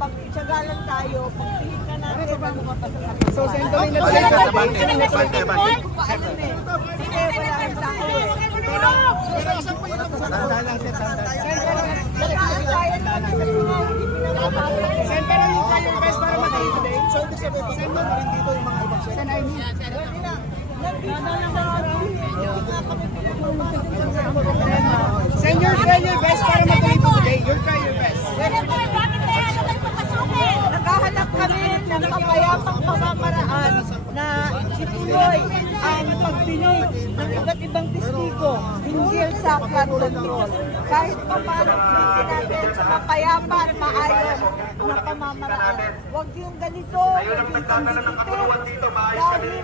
Pag-tsagalan tayo, pag-tingin ka natin, so, sentorin na Sige, wala yung tayo. sentorin yung kayo best para matayin today. So, ibig sabihin, sentorin mo rin dito yung mga ibang sentorin. Send your try your best para matuloy po today. Your try your best. Naghahanap kami ng mapayapang pamamaraan na ituloy ang pagdinig ng iba't ibang testigo hinggil sa flood control. Kahit pa paano pinigyan natin sa mapayapa at maayos na pamamaraan. Huwag yung ganito, huwag yung sinisikitin. Dahil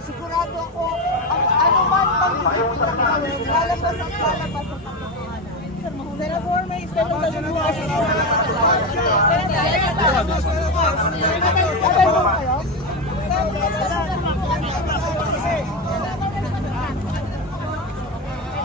sigurado ako, ang anuman pang lalabas ang katotohanan. Senador, may istanong sa lugar. Senador, kayo?